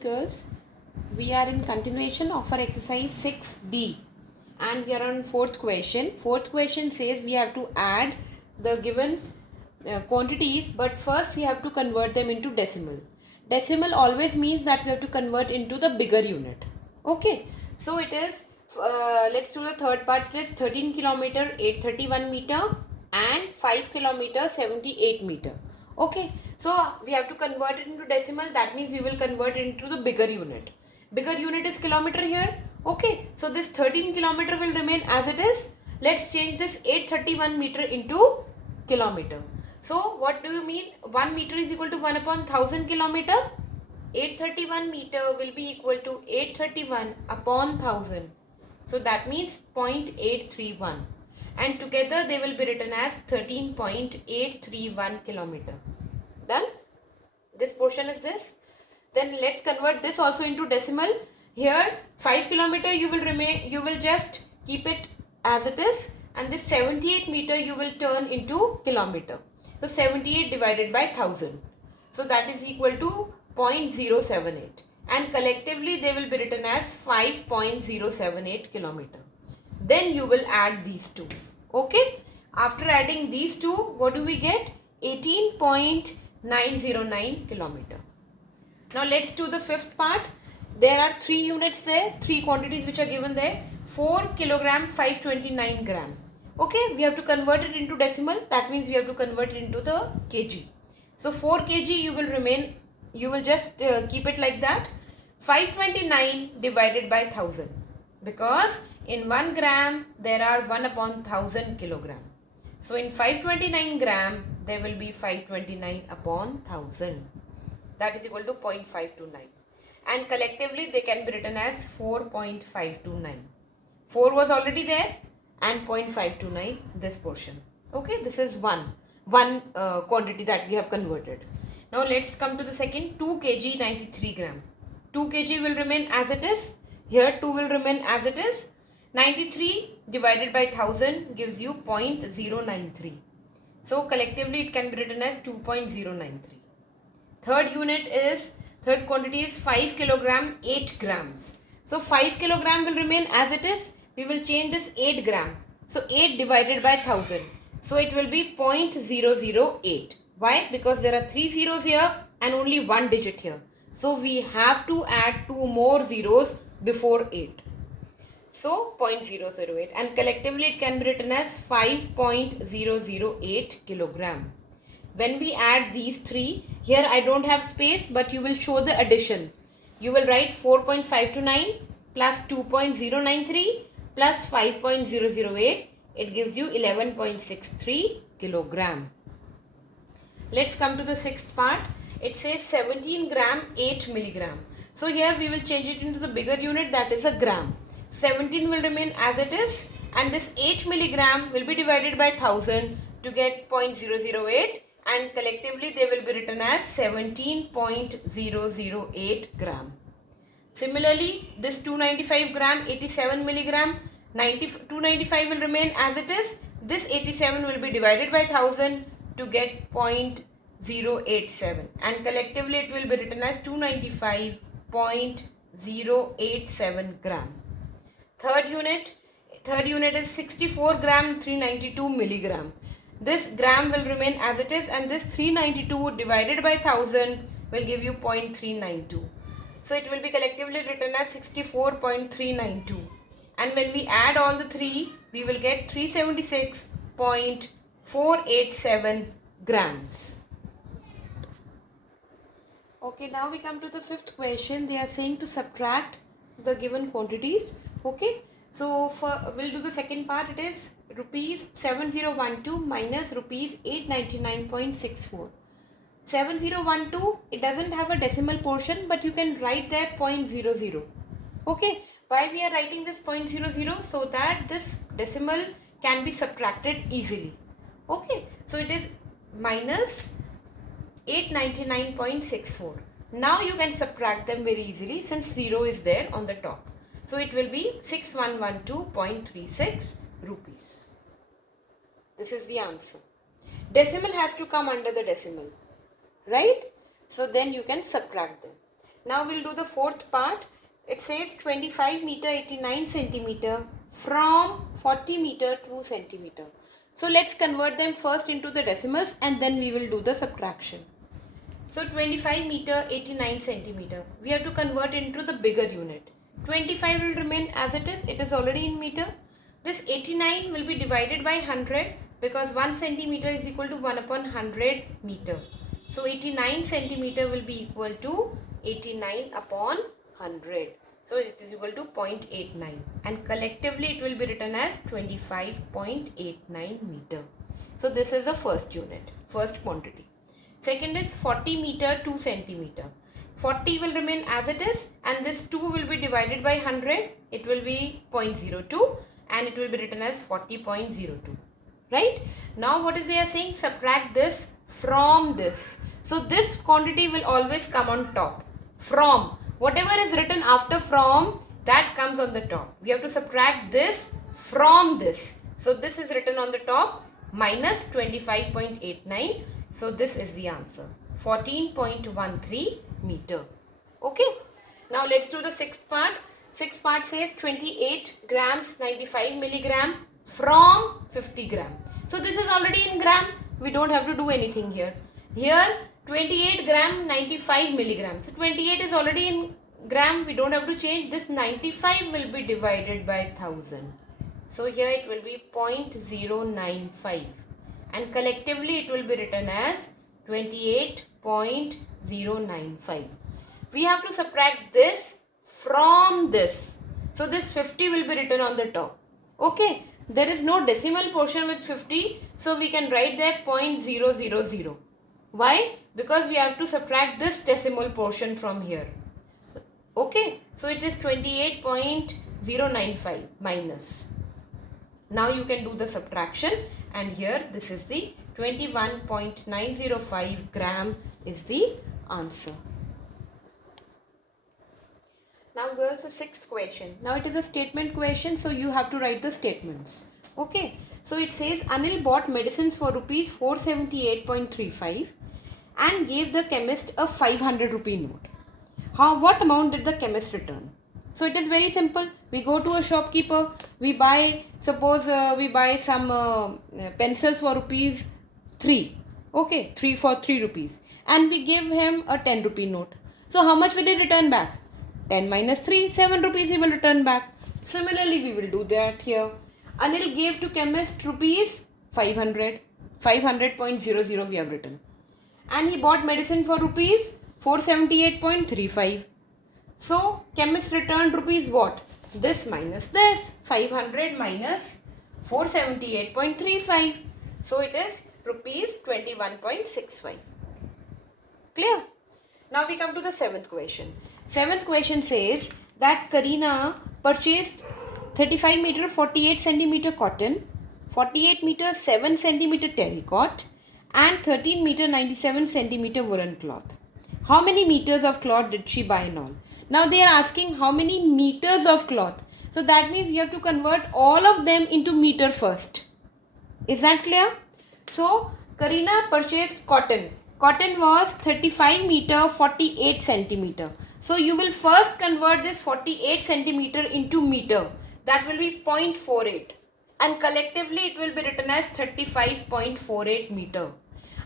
Girls, we are in continuation of our exercise 6D and we are on fourth question. Fourth question says we have to add the given quantities, but first we have to convert them into decimal. Decimal always means that we have to convert into the bigger unit. Okay, so it is, let's do the third part. It is 13 kilometer 831 meter and 5 kilometer 78 meter. Okay, so we have to convert it into decimal. That means we will convert it into the bigger unit. Bigger unit is kilometer here. Okay, so this 13 kilometer will remain as it is. Let's change this 831 meter into kilometer. So what do you mean? 1 meter is equal to 1 upon 1000 kilometer. 831 meter will be equal to 831 upon 1000. So that means 0.831. And together they will be written as 13.831 kilometer. Done? This portion is this. Then let's convert this also into decimal. Here 5 kilometer you will just keep it as it is, and this 78 meter you will turn into kilometer. So 78 divided by 1000. So that is equal to 0.078, and collectively they will be written as 5.078 kilometer. Then you will add these two. Okay, after adding these two, what do we get? 18.909 kilometer. Now let's do the fifth part. There are three units there, three quantities which are given there. 4 kilogram 529 gram. Okay, we have to convert it into decimal. That means we have to convert it into the kg. So 4 kg you will just keep it like that. 529 divided by 1000, because in 1 gram there are 1 upon 1000 kilogram. So in 529 gram there will be 529 upon 1000. That is equal to 0.529. And collectively they can be written as 4.529. 4 was already there and 0.529 this portion. Okay, this is one quantity that we have converted. Now let's come to the second. 2 kg 93 gram. 2 kg will remain as it is. Here 2 will remain as it is. 93 divided by 1000 gives you 0.093. So collectively it can be written as 2.093. Third quantity is 5 kilogram 8 grams. So 5 kilogram will remain as it is. We will change this 8 gram. So 8 divided by 1000. So it will be 0.008. Why? Because there are 3 zeros here and only 1 digit here. So we have to add 2 more zeros before 8. So 0.008, and collectively it can be written as 5.008 kilogram. When we add these three, here I don't have space, but you will show the addition. You will write 4.529 plus 2.093 plus 5.008. It gives you 11.63 kilogram. Let's come to the sixth part. It says 17 gram 8 milligram. So here we will change it into the bigger unit, that is a gram. 17 will remain as it is, and this 8 milligram will be divided by 1000 to get 0.008, and collectively they will be written as 17.008 gram. Similarly, this 295 gram 87 milligram, 295 will remain as it is. This 87 will be divided by 1000 to get 0.087, and collectively it will be written as 295.087 gram. Third unit is 64 gram 392 milligram. This gram will remain as it is, and this 392 divided by 1000 will give you 0.392. So it will be collectively written as 64.392. And when we add all the three, we will get 376.487 grams. Okay, now we come to the fifth question. They are saying to subtract the given quantities. Okay, so we'll do the second part. It is rupees 7012 minus rupees 899.64. 7012, it doesn't have a decimal portion, but you can write there 0.00. Okay, why we are writing this 0.00? So that this decimal can be subtracted easily. Okay, so it is minus 899.64. Now you can subtract them very easily since 0 is there on the top. So it will be 6112.36 rupees. This is the answer. Decimal has to come under the decimal, right? So then you can subtract them. Now we'll do the fourth part. It says 25 meter 89 centimeter from 40 meter 2 centimeter. So let's convert them first into the decimals and then we will do the subtraction. So 25 meter 89 centimeter. We have to convert into the bigger unit. 25 will remain as it is. It is already in meter. This 89 will be divided by 100 because 1 centimeter is equal to 1 upon 100 meter. So 89 centimeter will be equal to 89 upon 100. So it is equal to 0.89 and collectively it will be written as 25.89 meter. So this is the first unit, first quantity. Second is 40 meter 2 centimeter. 40 will remain as it is and this 2 will be divided by 100. It will be 0.02 and it will be written as 40.02. Right? Now what is they are saying? Subtract this from this. So this quantity will always come on top. From. Whatever is written after from, that comes on the top. We have to subtract this from this. So this is written on the top minus 25.89. So this is the answer. 14.13 meter. Okay. Now let's do the sixth part. Sixth part says 28 grams 95 milligram from 50 gram. So this is already in gram. We don't have to do anything here. Here 28 gram 95 milligram. So 28 is already in gram. We don't have to change. This 95 will be divided by 1000. So here it will be 0.095. And collectively it will be written as 28.095. We have to subtract this from this. So this 50 will be written on the top. Okay. There is no decimal portion with 50. So we can write there 0.000. Why? Because we have to subtract this decimal portion from here. Okay. So it is 28.095 minus. Now you can do the subtraction and here this is the 21.905 gram is the answer. Now girls, the sixth question. Now it is a statement question, so you have to write the statements. Okay. So it says Anil bought medicines for rupees 478.35 and gave the chemist a 500 rupee note. What amount did the chemist return? So it is very simple. We go to a shopkeeper, we buy, suppose we buy some pencils for rupees 3. Okay, 3 for 3 rupees. And we give him a 10 rupee note. So how much will he return back? 10 minus 3, 7 rupees he will return back. Similarly, we will do that here. Anil gave to chemist rupees 500. 500.00 we have written. And he bought medicine for rupees 478.35. So, chemist returned rupees what? This minus this. 500 minus 478.35. So, it is rupees 21.65. Clear? Now, we come to the seventh question. Seventh question says that Karina purchased 35 meter 48 centimeter cotton, 48 meter 7 centimeter terracotta and 13 meter 97 centimeter woolen cloth. How many meters of cloth did she buy in all? Now they are asking how many meters of cloth. So that means we have to convert all of them into meter first. Is that clear? So Karina purchased cotton. Cotton was 35 meter 48 centimeter. So you will first convert this 48 centimeter into meter. That will be 0.48. And collectively it will be written as 35.48 meter.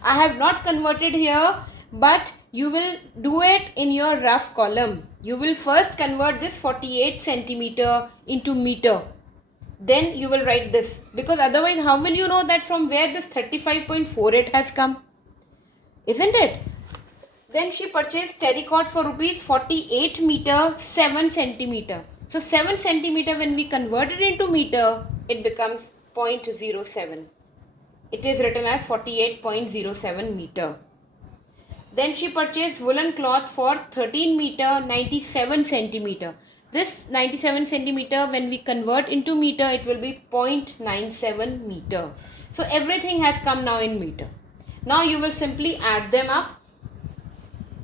I have not converted here, but you will do it in your rough column. You will first convert this 48 centimeter into meter. Then you will write this. Because otherwise how will you know that from where this 35.48 has come? Isn't it? Then she purchased terracotta for rupees 48 meter 7 centimeter. So 7 centimeter when we convert it into meter, it becomes 0.07. It is written as 48.07 meter. Then she purchased woolen cloth for 13 meter 97 centimeter. This 97 centimeter when we convert into meter, it will be 0.97 meter. So everything has come now in meter. Now you will simply add them up.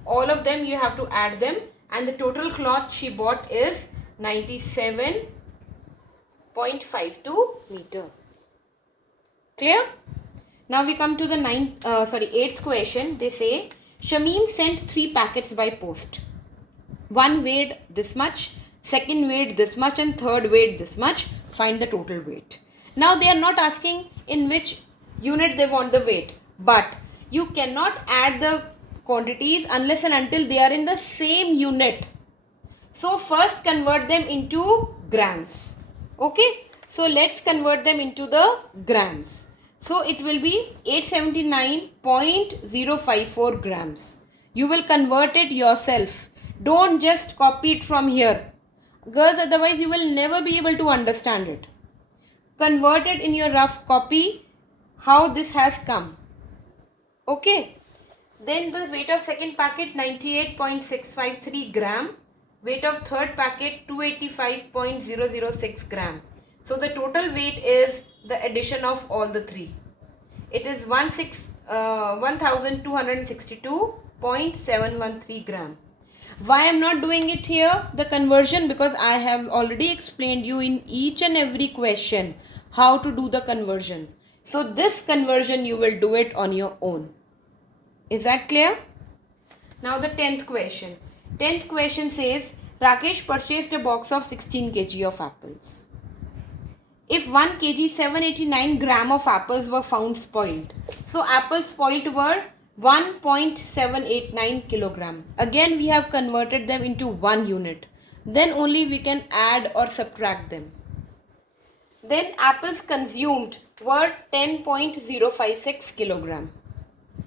All of them you have to add them, and the total cloth she bought is 97.52 meter. Clear? Now we come to the 8th question. They say Shamim sent 3 packets by post. One weighed this much, second weighed this much, and third weighed this much. Find the total weight. Now they are not asking in which unit they want the weight, but you cannot add the quantities unless and until they are in the same unit. So first convert them into grams. Okay. So let's convert them into the grams. So it will be 879.054 grams. You will convert it yourself. Don't just copy it from here. Girls, otherwise you will never be able to understand it. Convert it in your rough copy how this has come. Okay. Then the weight of second packet 98.653 gram. Weight of third packet 285.006 gram. So the total weight is the addition of all the three. It is 1262.713 gram. Why I am not doing it here, the conversion? Because I have already explained you in each and every question how to do the conversion. So this conversion you will do it on your own. Is that clear? Now the 10th question. 10th question says Rakesh purchased a box of 16 kg of apples. If 1 kg 789 gram of apples were found spoiled. So apples spoiled were 1.789 kilogram. Again we have converted them into one unit. Then only we can add or subtract them. Then apples consumed were 10.056 kilogram.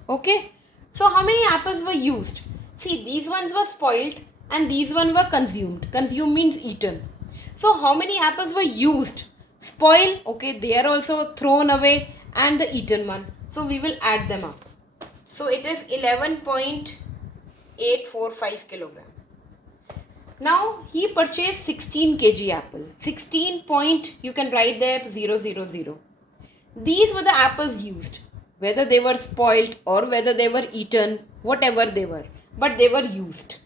Okay. So how many apples were used? See, these ones were spoiled and these ones were consumed. Consumed means eaten. So how many apples were used? Spoil, okay, they are also thrown away, and the eaten one. So we will add them up. So it is 11.845 kilogram. Now he purchased 16 kg apple. 16 point, you can write there 000. These were the apples used. Whether they were spoiled or whether they were eaten, whatever they were. But they were used.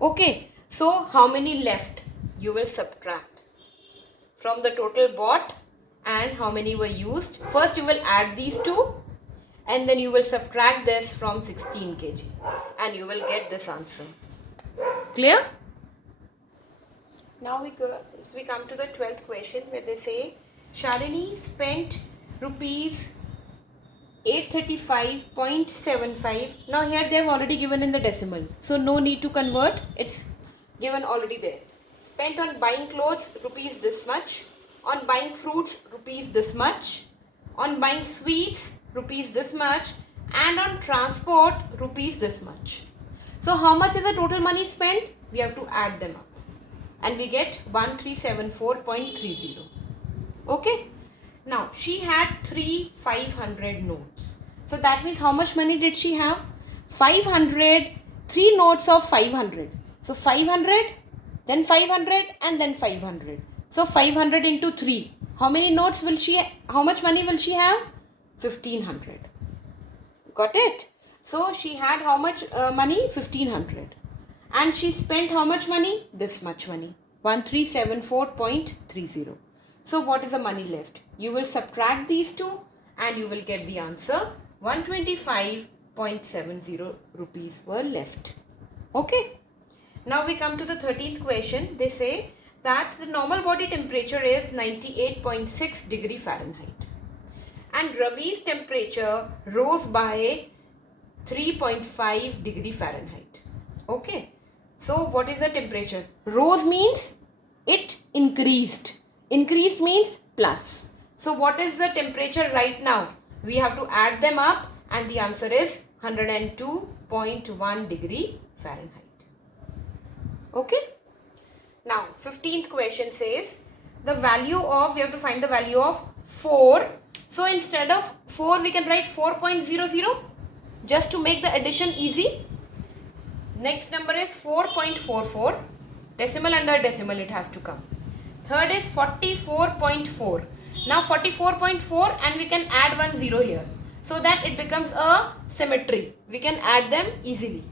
Okay. So how many left? You will subtract from the total bought and how many were used. First you will add these two and then you will subtract this from 16 kg and you will get this answer. Clear? Now we come to the 12th question where they say Shalini spent rupees 835.75. Now here they have already given in the decimal. So no need to convert. It's given already there. Spent on buying clothes rupees this much. On buying fruits rupees this much. On buying sweets rupees this much. And on transport rupees this much. So how much is the total money spent? We have to add them up. And we get 1374.30. Okay. Now, she had 3 500 notes. So, that means how much money did she have? 500, 3 notes of 500. So, 500, then 500 and then 500. So, 500 into 3. How many notes will she, how much money will she have? 1500. Got it? So, she had how much money? 1500. And she spent how much money? This much money. 1374.30. So what is the money left? You will subtract these two and you will get the answer. 125.70 rupees were left. Okay. Now we come to the 13th question. They say that the normal body temperature is 98.6 degree Fahrenheit. And Ravi's temperature rose by 3.5 degree Fahrenheit. Okay. So what is the temperature? Rose means it increased. Increase means plus. So what is the temperature right now? We have to add them up and the answer is 102.1 degree Fahrenheit. Okay. Now 15th question says the value of, we have to find the value of 4. So instead of 4 we can write 4.00 just to make the addition easy. Next number is 4.44. Decimal under decimal it has to come. Third is 44.4. Now 44.4 and we can add 1 0 here. So that it becomes a symmetry. We can add them easily.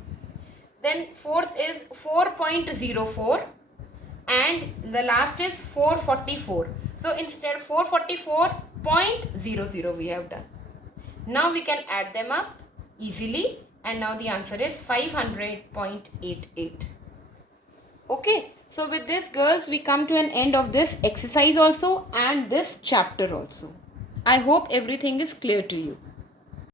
Then fourth is 4.04 and the last is 444. So instead 444.00 we have done. Now we can add them up easily and now the answer is 500.88. Okay, so with this girls, we come to an end of this exercise also and this chapter also. I hope everything is clear to you.